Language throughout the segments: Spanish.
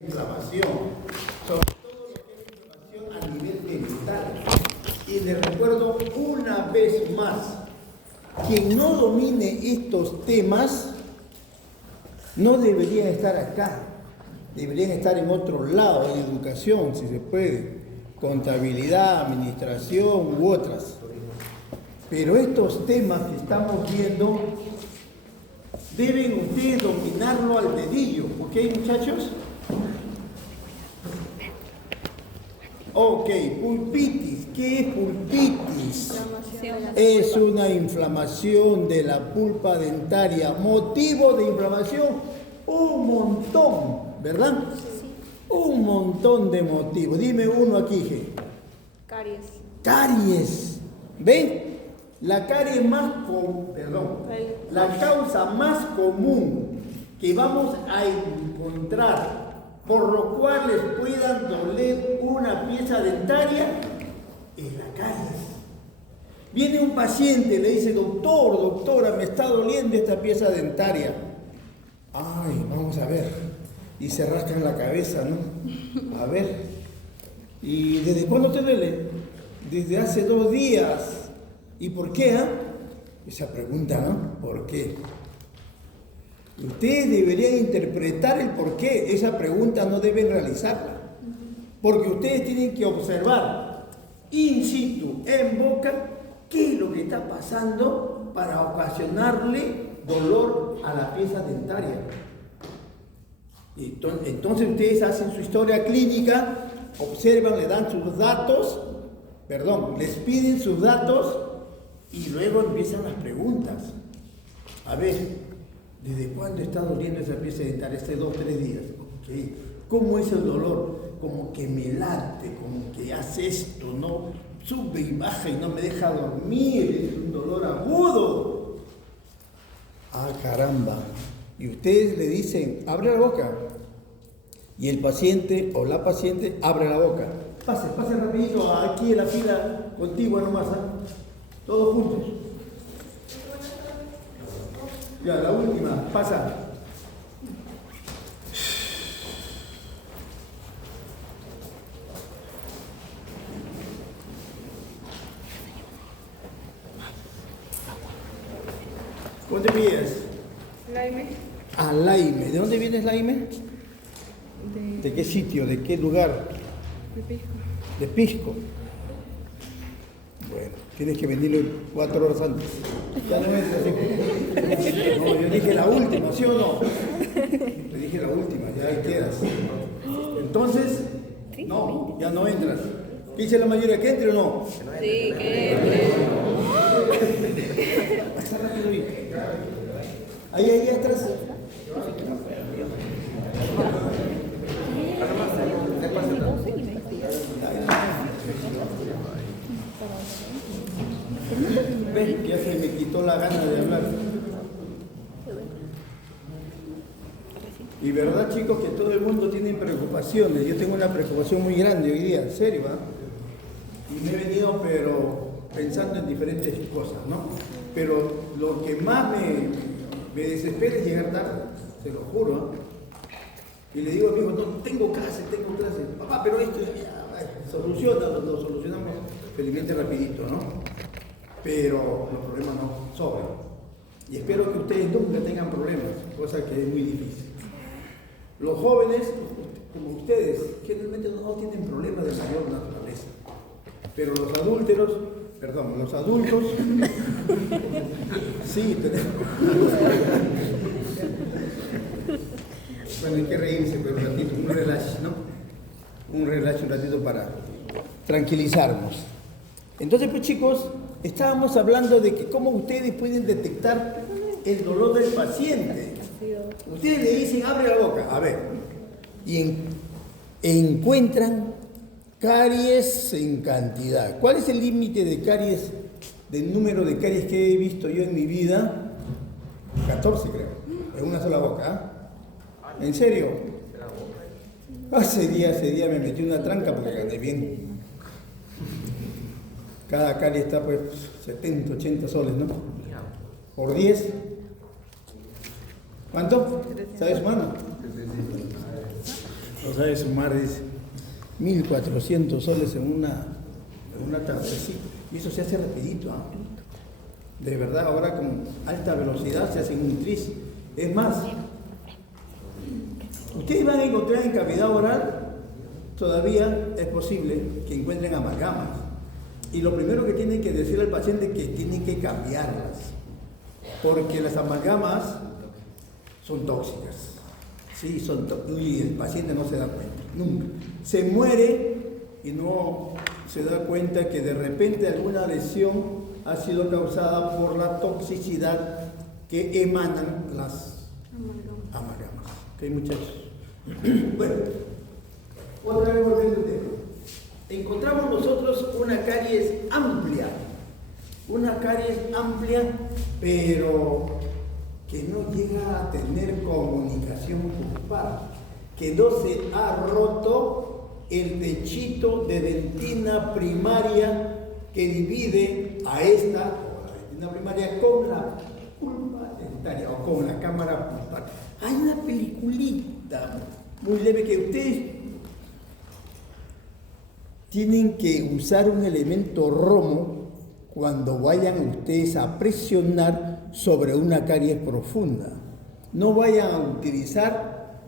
inflamación, sobre todo lo que es inflamación a nivel mental. Y les recuerdo una vez más, quien no domine estos temas no debería estar acá, deberían estar en otro lado, en educación, si se puede, contabilidad, administración u otras. Pero estos temas que estamos viendo, deben ustedes dominarlo al dedillo, ¿ok, muchachos? Ok, pulpitis. ¿Qué es pulpitis? Es una inflamación de la pulpa dentaria. Motivo de inflamación, un montón, ¿verdad? Un montón de motivos. Dime uno aquí, G. Caries. Caries. ¿Ven? La caries la causa más común que vamos a encontrar, por lo cual les puedan doler una pieza dentaria, es la caries. Viene un paciente, le dice, doctora, me está doliendo esta pieza dentaria. Ay, vamos a ver. Y se rascan la cabeza, ¿no? A ver. ¿Y desde cuándo te duele? Desde hace 2 días. ¿Y por qué? Esa pregunta, ¿no? ¿Por qué? Ustedes deberían interpretar el por qué. Esa pregunta no deben realizarla. Porque ustedes tienen que observar in situ, en boca, qué es lo que está pasando para ocasionarle dolor a la pieza dentaria. Entonces ustedes hacen su historia clínica, observan, le dan sus datos, les piden sus datos y luego empiezan las preguntas. A ver, ¿desde cuándo está doliendo esa pieza dentaria? Hace 2 o 3 días. Okay. ¿Cómo es el dolor? Como que me late, como que hace esto, ¿no? Sube y baja y no me deja dormir, es un dolor agudo. Ah, caramba. Y ustedes le dicen, abre la boca. Y el paciente o la paciente abre la boca. Pase rapidito, aquí en la fila contigua nomás, todos juntos. Ya, la última, pasa. ¿Cómo te pides? Laime. Ah, Laime. ¿De dónde vienes, Laime? ¿De qué sitio? ¿De qué lugar? De Pisco. De Pisco. Bueno, tienes que venirle 4 horas antes. Ya no entras. No, yo dije la última, ¿sí o no? Te dije la última, ya quedas. Entonces, no, ya no entras. ¿Qué dice la mayoría? ¿Que entre o no? Sí, que entre. Pasa rápido ahí. Ahí atrás. Ven, ya se me quitó la gana de hablar. Y verdad, chicos, que todo el mundo tiene preocupaciones. Yo tengo una preocupación muy grande hoy día, en serio, ¿va? Y me he venido, pero pensando en diferentes cosas, ¿no? Pero lo que más me desespera es llegar tarde, se lo juro, ¿eh? Y le digo a mi hijo, no, tengo clase. Papá, pero esto lo solucionamos felizmente rapidito, ¿no? Pero los problemas no sobran. Y espero que ustedes nunca tengan problemas, cosa que es muy difícil. Los jóvenes, como ustedes, generalmente no tienen problemas de mayor naturaleza. Pero los adultos, sí, tenemos. Bueno, hay que reírse por un ratito, un relax, ¿no? Un ratito para tranquilizarnos. Entonces, pues chicos, estábamos hablando de que cómo ustedes pueden detectar el dolor del paciente. Ustedes le dicen, abre la boca, a ver, y encuentran caries en cantidad. ¿Cuál es el límite de caries, del número de caries que he visto yo en mi vida? 14, creo, en una sola boca. ¿En serio? Hace día me metí una tranca porque gané bien. Cada carie está pues 70, 80 soles, ¿no? Por 10. ¿Cuánto? ¿Sabes, mano? No sabe sumar, dice. 1.400 soles en una tardecita. Y eso se hace rapidito, ¿ah? De verdad, ahora con alta velocidad se hace un tris. Es más, ustedes van a encontrar en cavidad oral, todavía es posible que encuentren amalgamas. Y lo primero que tienen que decir al paciente es que tienen que cambiarlas. Porque las amalgamas son tóxicas. Sí, y el paciente no se da cuenta, nunca. Se muere y no se da cuenta que de repente alguna lesión ha sido causada por la toxicidad que emanan las amalgamas. ¿Ok, muchachos? Bueno, otra vez volviendo al tema. Encontramos nosotros una caries amplia, pero que no llega a tener comunicación pulpar, que no se ha roto el techito de dentina primaria que divide a esta, o la dentina primaria, con la pulpa dentaria o con la cámara pulpar. Hay una peliculita muy leve que ustedes tienen que usar un elemento romo cuando vayan ustedes a presionar sobre una caries profunda. No vayan a utilizar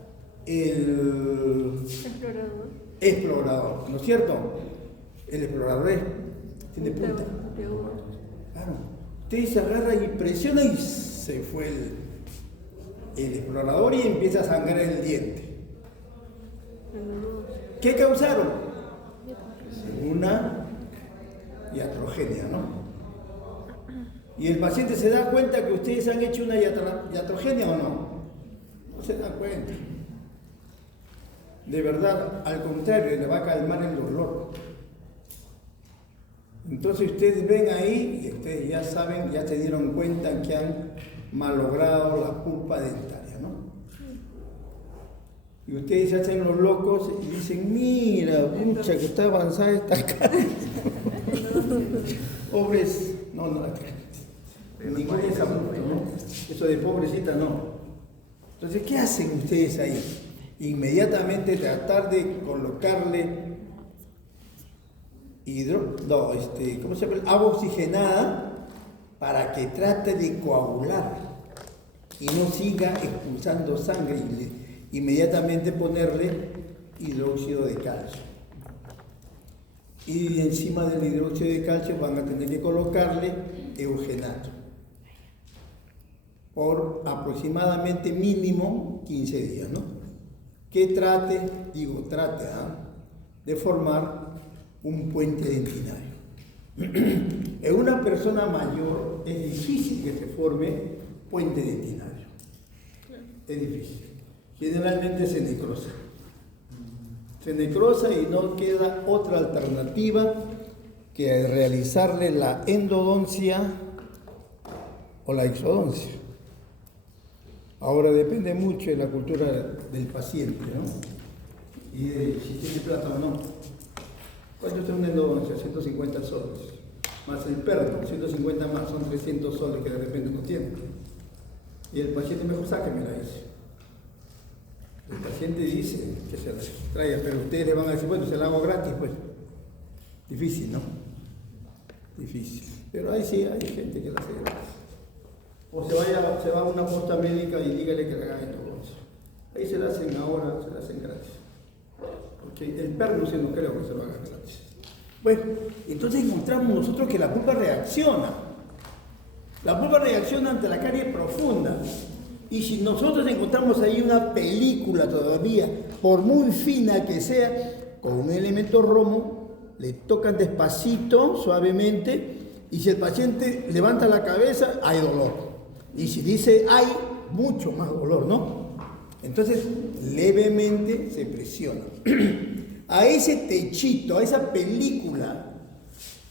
el explorador, ¿no es cierto? El explorador tiene punta. Claro. Ustedes agarran y presionan y se fue el explorador y empieza a sangrar el diente. ¿Qué causaron? Una iatrogenia, ¿no? Y el paciente se da cuenta que ustedes han hecho una iatrogenia o no. No se da cuenta. De verdad, al contrario, le va a calmar el dolor. Entonces ustedes ven ahí y ustedes ya saben, ya se dieron cuenta que han malogrado la pulpa dentaria, ¿no? Y ustedes se hacen los locos y dicen, mira, pucha, que está avanzada esta caries. Pobres, no, ningún desamusto, ¿no? Eso de pobrecita no. Entonces, ¿qué hacen ustedes ahí? Inmediatamente tratar de colocarle ¿cómo se llama? Agua oxigenada para que trate de coagular y no siga expulsando sangre. Y inmediatamente ponerle hidróxido de calcio. Y encima del hidróxido de calcio van a tener que colocarle eugenato por aproximadamente mínimo 15 días, ¿no? Que trate de formar un puente dentinario. En una persona mayor es difícil que se forme puente dentinario. Es difícil. Generalmente se necrosa. Se necrosa y no queda otra alternativa que realizarle la endodoncia o la exodoncia. Ahora depende mucho de la cultura del paciente, ¿no? Y de si tiene plata o no. ¿Cuánto es una endodoncia? 150 soles. Más el perno, 150 más, son 300 soles que de repente no tiene. Y el paciente mejor sáquemela, dice. El paciente dice que se la traiga, pero ustedes le van a decir, bueno, se la hago gratis, pues. Difícil, ¿no? Difícil. Pero ahí sí, hay gente que la hace gratis. O se va a una posta médica y dígale que le hagan endodoncia. Ahí se la hacen ahora, se la hacen gratis. Porque el perno sí no creo que se lo haga gratis. Bueno, entonces encontramos nosotros que la pulpa reacciona. La pulpa reacciona ante la caries profunda. Y si nosotros encontramos ahí una película todavía, por muy fina que sea, con un elemento romo, le tocan despacito, suavemente, y si el paciente levanta la cabeza, hay dolor. Y si dice hay, mucho más dolor, ¿no? Entonces, levemente se presiona. A ese techito, a esa película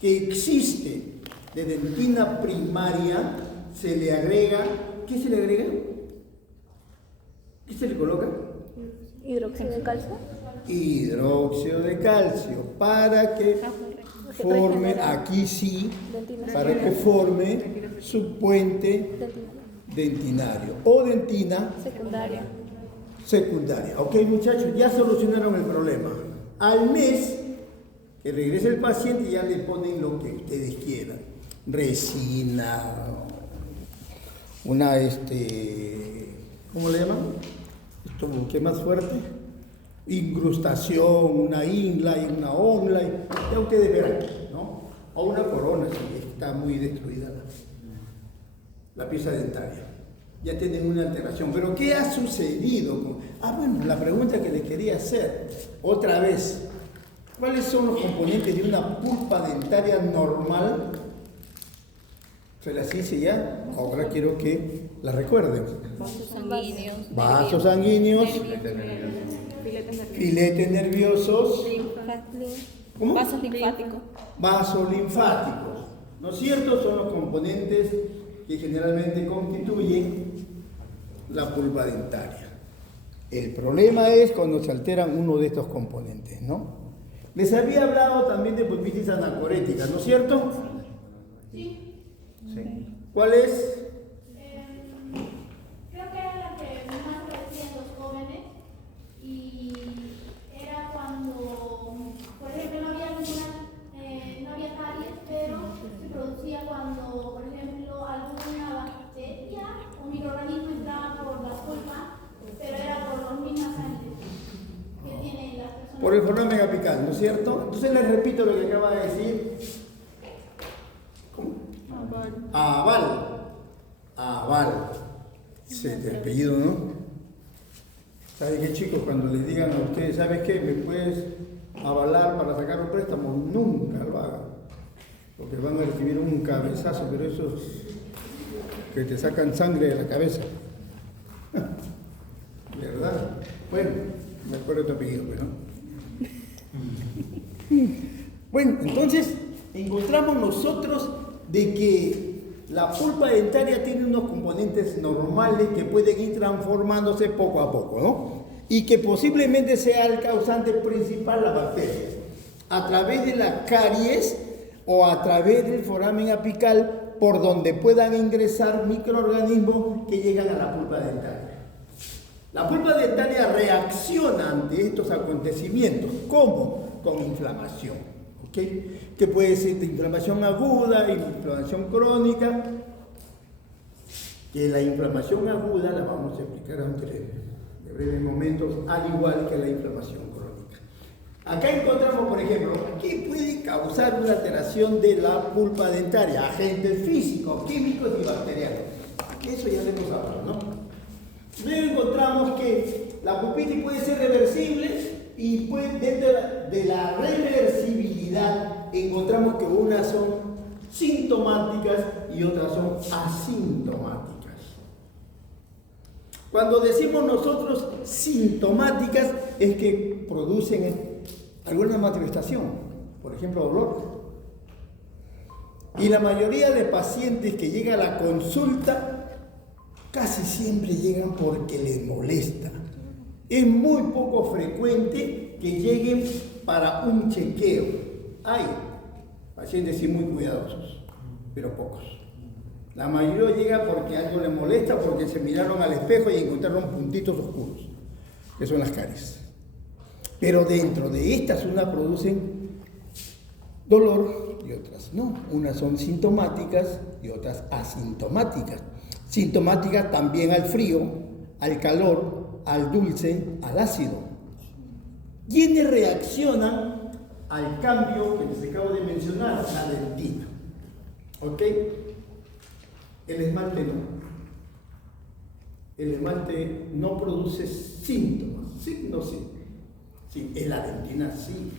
que existe de dentina primaria, se le agrega, ¿qué se le agrega? ¿Qué se le coloca? Hidróxido de calcio. Hidróxido de calcio, para que forme, aquí sí, para que forme su puente dentinario o dentina secundaria. Ok, muchachos, ya solucionaron el problema. Al mes que regrese el paciente ya le ponen lo que ustedes quieran. Resina, una ¿cómo le llaman? Esto, ¿qué más fuerte? Incrustación, una inlay, una onlay, ya ustedes verán, ¿no? O una corona si está muy destruida la pieza dentaria. Ya tienen una alteración. Pero ¿qué ha sucedido? Bueno, la pregunta que les quería hacer, otra vez, ¿cuáles son los componentes de una pulpa dentaria normal? Se las hice ya, ahora quiero que la recuerden. Vasos sanguíneos, filetes nerviosos, ¿cómo? Vasos linfáticos. Vasos linfáticos, ¿no es cierto? Son los componentes que generalmente constituyen la pulpa dentaria. El problema es cuando se alteran uno de estos componentes, ¿no? Les había hablado también de pulpitis anacorética, ¿no es cierto? Sí. Sí. ¿Cuál es? Creo que era la que más aparecía en los jóvenes y era cuando, por ejemplo, no había caries, pero se producía cuando, por ejemplo, alguna bacteria o microorganismo entraba por la pulpa, pero era por los mismos sangres que tienen las personas. Por el foramen apical, ¿no es cierto? Entonces les repito lo que acaba de decir. ¿Cómo? Aval. Ese es el apellido, ¿no? ¿Saben qué, chicos? Cuando les digan a ustedes, ¿sabes qué? ¿Me puedes avalar para sacar un préstamo? Nunca lo hagan. Porque van a recibir un cabezazo, pero esos que te sacan sangre de la cabeza. ¿Verdad? Bueno, me acuerdo tu apellido, pero no. Bueno, entonces encontramos nosotros de que la pulpa dentaria tiene unos componentes normales que pueden ir transformándose poco a poco, ¿no? Y que posiblemente sea el causante principal la bacteria, a través de la caries o a través del foramen apical, por donde puedan ingresar microorganismos que llegan a la pulpa dentaria. La pulpa dentaria reacciona ante estos acontecimientos. ¿Cómo? Con inflamación. ¿Okay? Que puede ser de inflamación aguda, inflamación crónica. Que la inflamación aguda la vamos a explicar en breves momentos, al igual que la inflamación crónica. Acá encontramos, por ejemplo, ¿qué puede causar una alteración de la pulpa dentaria? Agentes físicos, químicos y bacterianos. Eso ya le hemos hablado, ¿no? Luego encontramos que la pulpitis puede ser reversible y dentro de la reversibilidad encontramos que unas son sintomáticas y otras son asintomáticas. Cuando decimos nosotros sintomáticas es que producen alguna manifestación, por ejemplo dolor. Y la mayoría de pacientes que llegan a la consulta casi siempre llegan porque les molesta. Es muy poco frecuente que lleguen para un chequeo. Hay pacientes sí muy cuidadosos, pero pocos. La mayoría llega porque algo les molesta, porque se miraron al espejo y encontraron puntitos oscuros, que son las caries. Pero dentro de estas, unas producen dolor y otras no. Unas son sintomáticas y otras asintomáticas. Sintomáticas también al frío, al calor, al dulce, al ácido. ¿Quiénes reaccionan al cambio que les acabo de mencionar? La dentina. ¿Ok? El esmalte no. El esmalte no produce síntomas. ¿Sí? No, sí. Sí, la dentina sí.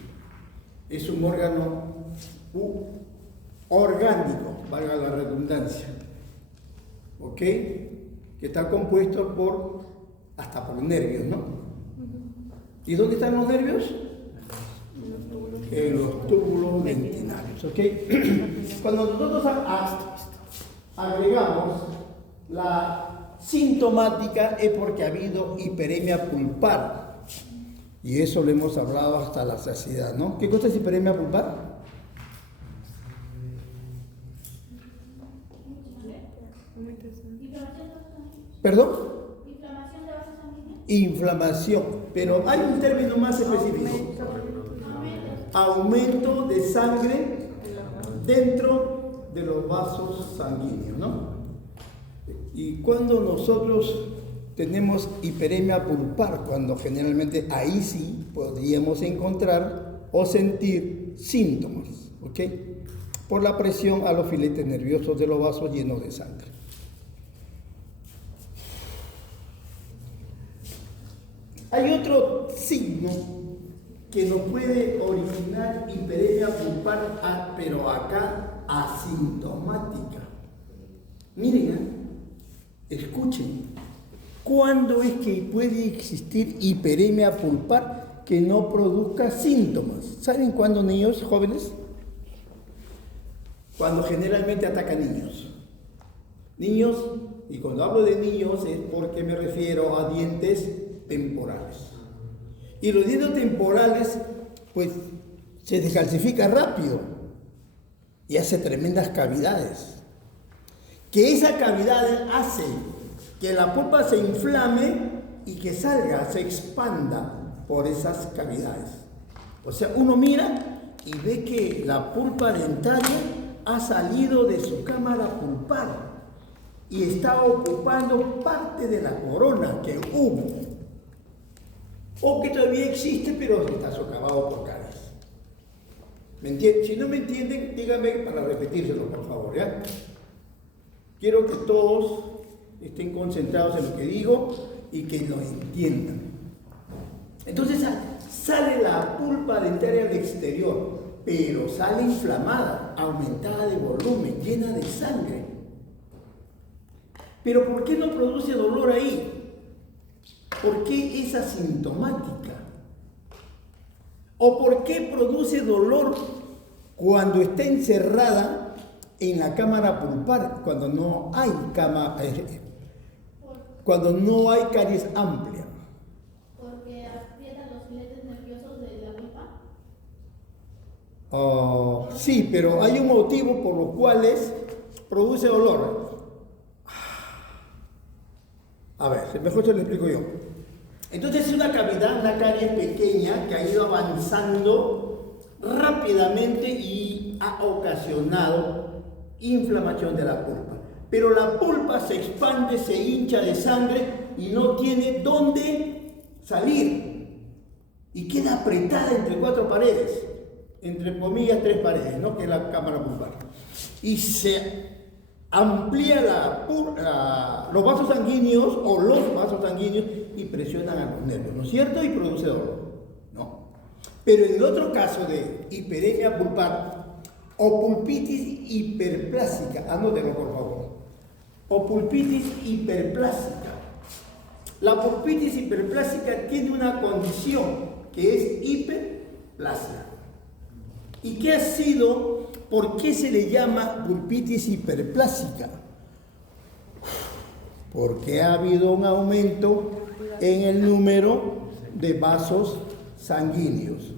Es un órgano orgánico, valga la redundancia. ¿Ok? Que está compuesto hasta por nervios, ¿no? ¿Y dónde están los nervios? En los túbulos dentinarios, ¿ok? Cuando nosotros agregamos la sintomática es porque ha habido hiperemia pulpar. Y eso lo hemos hablado hasta la saciedad, ¿no? ¿Qué cosa es hiperemia pulpar? ¿Perdón? Inflamación de vasos sanguíneos. inflamación, pero hay un término más específico. Aumento de sangre dentro de los vasos sanguíneos, ¿no? Y cuando nosotros tenemos hiperemia pulpar, cuando generalmente ahí sí podríamos encontrar o sentir síntomas, ¿ok? Por la presión a los filetes nerviosos de los vasos llenos de sangre. Hay otro signo que nos puede originar hiperemia pulpar, pero acá asintomática. Miren, escuchen, ¿cuándo es que puede existir hiperemia pulpar que no produzca síntomas? ¿Saben cuándo, niños jóvenes? Cuando generalmente ataca niños. Niños, y cuando hablo de niños es porque me refiero a dientes temporales. Y los dientes temporales, pues, se descalcifica rápido y hace tremendas cavidades. Que esa cavidad hace que la pulpa se inflame y que salga, se expanda por esas cavidades. O sea, uno mira y ve que la pulpa dentaria ha salido de su cámara pulpar y está ocupando parte de la corona que hubo, o que todavía existe, pero está socavado por caries. ¿Me entienden? Si no me entienden, díganme para repetírselo, por favor, ¿ya? Quiero que todos estén concentrados en lo que digo y que lo entiendan. Entonces sale la pulpa dentaria al exterior, pero sale inflamada, aumentada de volumen, llena de sangre. Pero ¿por qué no produce dolor ahí? ¿Por qué es asintomática? ¿O por qué produce dolor cuando está encerrada en la cámara pulpar, cuando no hay cuando no hay caries amplia? Porque aprietan los filetes nerviosos de la pulpa. Sí, pero hay un motivo por los cuales produce dolor. A ver, mejor se lo explico yo. Entonces es una cavidad, una caries pequeña que ha ido avanzando rápidamente y ha ocasionado inflamación de la pulpa. Pero la pulpa se expande, se hincha de sangre y no tiene dónde salir. Y queda apretada entre cuatro paredes, entre comillas 3 paredes, ¿no? Que es la cámara pulpar. Y se amplía los vasos sanguíneos o los vasos sanguíneos y presionan a los nervios, ¿no es cierto? Y produce dolor, ¿no? Pero en el otro caso de hiperemia pulpar o pulpitis hiperplásica, anótenlo por favor, o pulpitis hiperplásica. La pulpitis hiperplásica tiene una condición que es hiperplasia. ¿Y qué ha sido? ¿Por qué se le llama pulpitis hiperplásica? Porque ha habido un aumento en el número de vasos sanguíneos.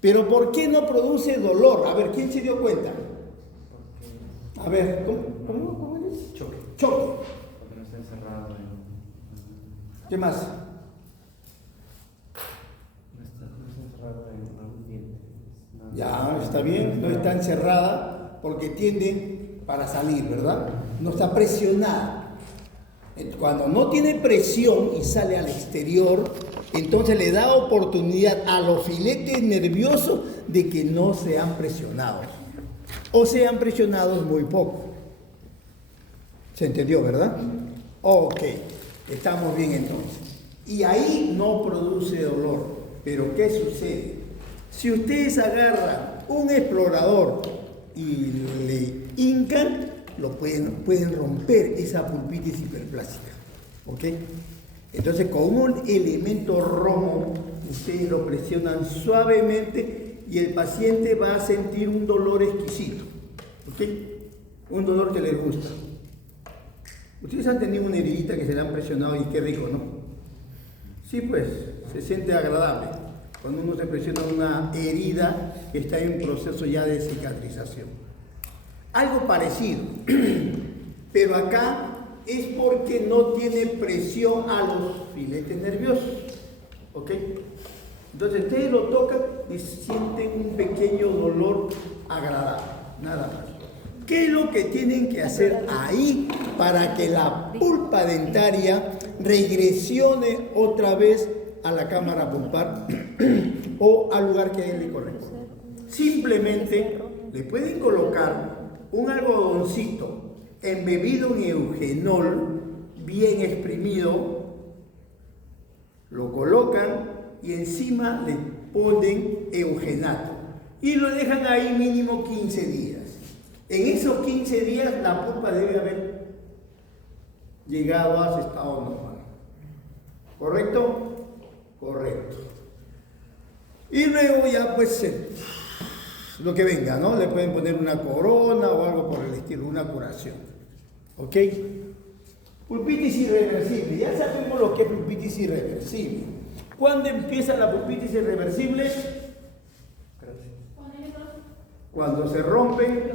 Pero ¿por qué no produce dolor? A ver, ¿quién se dio cuenta? A ver, ¿cómo es? Choque. Porque no está encerrado ¿Qué más? No está encerrado en algún diente. Ya, está bien, no está encerrada porque tiende para salir, ¿verdad? No está presionada. Cuando no tiene presión y sale al exterior, entonces le da oportunidad a los filetes nerviosos de que no sean presionados. O sean presionados muy poco. ¿Se entendió, verdad? Ok, estamos bien entonces. Y ahí no produce dolor. Pero ¿qué sucede? Si ustedes agarran un explorador y le hincan, pueden romper esa pulpitis hiperplásica, ¿ok? Entonces con un elemento rojo, ustedes lo presionan suavemente y el paciente va a sentir un dolor exquisito, ¿ok? Un dolor que les gusta. Ustedes han tenido una heridita que se le han presionado y qué rico, ¿no? Sí, pues, se siente agradable cuando uno se presiona una herida que está en proceso ya de cicatrización. Algo parecido, pero acá es porque no tiene presión a los filetes nerviosos. ¿Ok? Entonces ustedes lo tocan y sienten un pequeño dolor agradable, nada más. ¿Qué es lo que tienen que hacer ahí para que la pulpa dentaria regresione otra vez a la cámara pulpar o al lugar que a él le corresponde? Simplemente le pueden colocar un algodoncito embebido en eugenol, bien exprimido, lo colocan y encima le ponen eugenato y lo dejan ahí mínimo 15 días. En esos 15 días la pulpa debe haber llegado a su estado normal. ¿Correcto? Correcto. Y luego ya pues lo que venga, ¿no? Le pueden poner una corona o algo por el estilo, una curación. ¿Ok? Pulpitis irreversible. Ya sabemos lo que es pulpitis irreversible. ¿Cuándo empieza la pulpitis irreversible? Cuando se rompen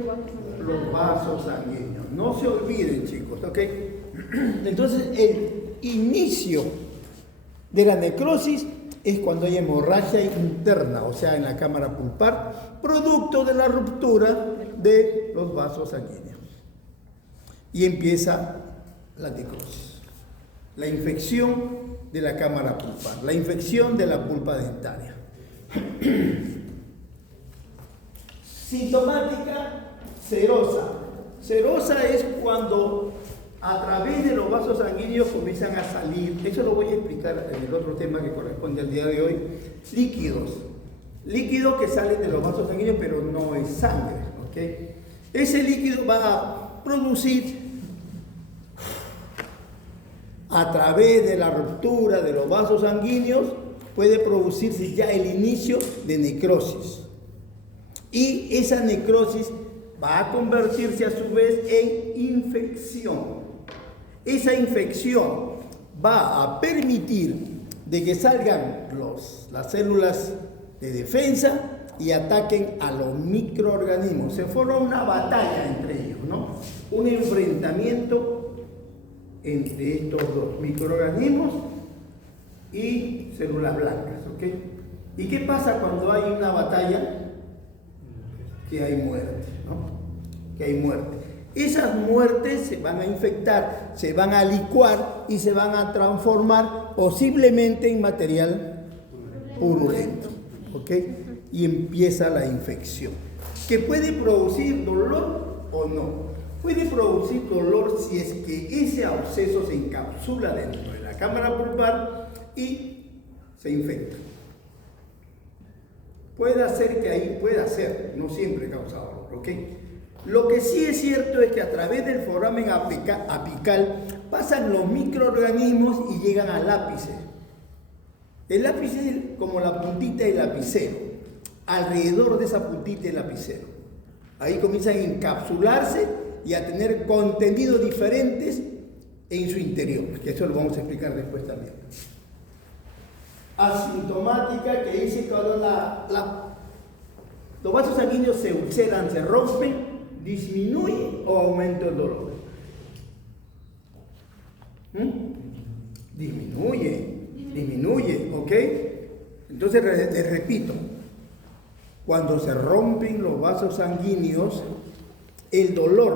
los vasos sanguíneos. No se olviden, chicos, ¿ok? Entonces, el inicio de la necrosis es cuando hay hemorragia interna, o sea, en la cámara pulpar, producto de la ruptura de los vasos sanguíneos. Y empieza la necrosis, la infección de la cámara pulpar, la infección de la pulpa dentaria. Sintomática serosa. Serosa es cuando a través de los vasos sanguíneos comienzan a salir, eso lo voy a explicar en el otro tema que corresponde al día de hoy, líquidos. Líquidos que salen de los vasos sanguíneos, pero no es sangre, ¿ok? Ese líquido va a producir, a través de la ruptura de los vasos sanguíneos, puede producirse ya el inicio de necrosis. Y esa necrosis va a convertirse a su vez en infección. Esa infección va a permitir de que salgan las células de defensa y ataquen a los microorganismos. Se forma una batalla entre ellos, ¿no? Un enfrentamiento entre estos dos microorganismos y células blancas, ¿ok? ¿Y qué pasa cuando hay una batalla? Que hay muerte, ¿no? Que hay muerte. Esas muertes se van a infectar, se van a licuar y se van a transformar posiblemente en material purulento, ¿ok? Y empieza la infección, que puede producir dolor o no. Puede producir dolor si es que ese absceso se encapsula dentro de la cámara pulpar y se infecta. Puede ser, no siempre causa dolor, ¿ok? Lo que sí es cierto es que a través del foramen apical pasan los microorganismos y llegan al ápice. El ápice es como la puntita del lapicero, alrededor de esa puntita del lapicero. Ahí comienzan a encapsularse y a tener contenidos diferentes en su interior, que eso lo vamos a explicar después también. Asintomática, que dice cuando los vasos sanguíneos se ulceran, se rompen, disminuye o aumenta el dolor. Disminuye, ¿ok? Entonces les repito, cuando se rompen los vasos sanguíneos, el dolor